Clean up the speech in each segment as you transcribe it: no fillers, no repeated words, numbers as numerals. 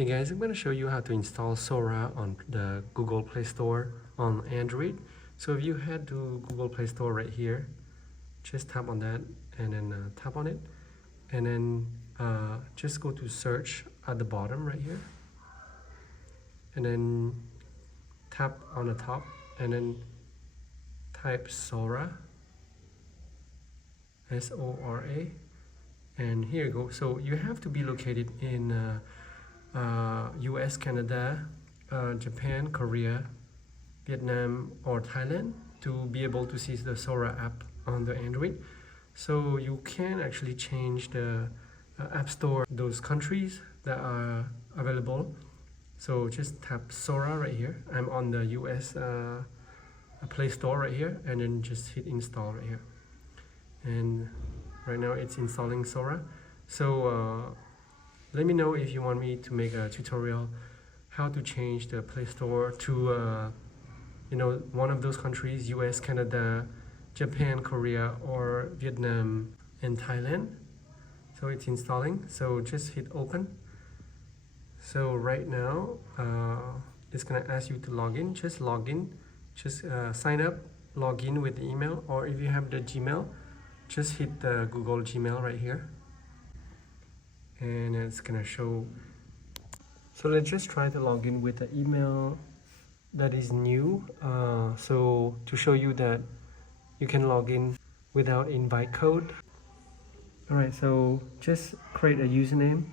Hey guys, I'm going to show you how to install Sora on the Google Play Store on Android. So if you head to Google Play Store right here, just tap on that and then tap on it, and then just go to search at the bottom right here, and then tap on the top and then type Sora, S-O-R-A, and here you go. So you have to be located in US, Canada, Japan, Korea, Vietnam, or Thailand to be able to see the Sora app on the Android. So you can actually change the App Store, those countries that are available. So just tap Sora right here. I'm on the US Play Store right here, and then just hit install right here. And right now it's installing Sora. So let me know if you want me to make a tutorial how to change the Play Store to one of those countries: US, Canada, Japan, Korea, or Vietnam and Thailand. So it's installing, so just hit open. So right now it's gonna ask you to log in. Just log in, just sign up, log in with the email, or if you have the Gmail, just hit the Google Gmail right here, and it's gonna show. So let's just try to log in with the email that is new. So to show you that you can log in without invite code. Alright, so just create a username.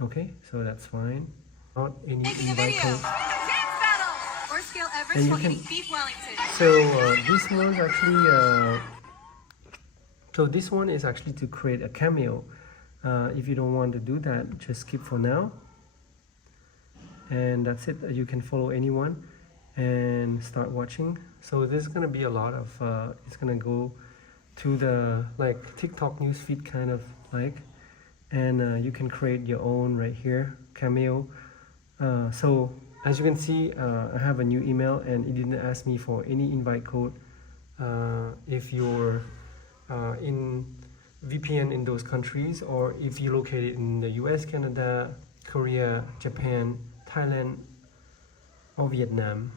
Okay, so that's fine. Not any invite code. And you can. So this one's actually. So this one is actually to create a cameo. If you don't want to do that, just skip for now. And that's it. You can follow anyone and start watching. So this is gonna be a lot of. It's gonna go to the like TikTok newsfeed kind of like, and you can create your own right here cameo. So as you can see, I have a new email and it didn't ask me for any invite code. If you're in VPN in those countries, or if you're located in the US, Canada, Korea, Japan, Thailand, or Vietnam.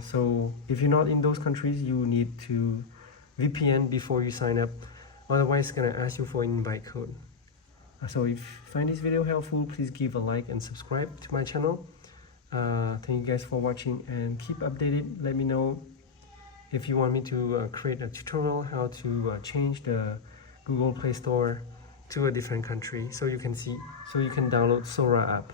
So if you're not in those countries, you need to VPN before you sign up. Otherwise, it's gonna ask you for an invite code. So if you find this video helpful, please give a like and subscribe to my channel. Thank you guys for watching and keep updated. Let me know if you want me to create a tutorial how to change the Google Play Store to a different country, so you can download Sora app.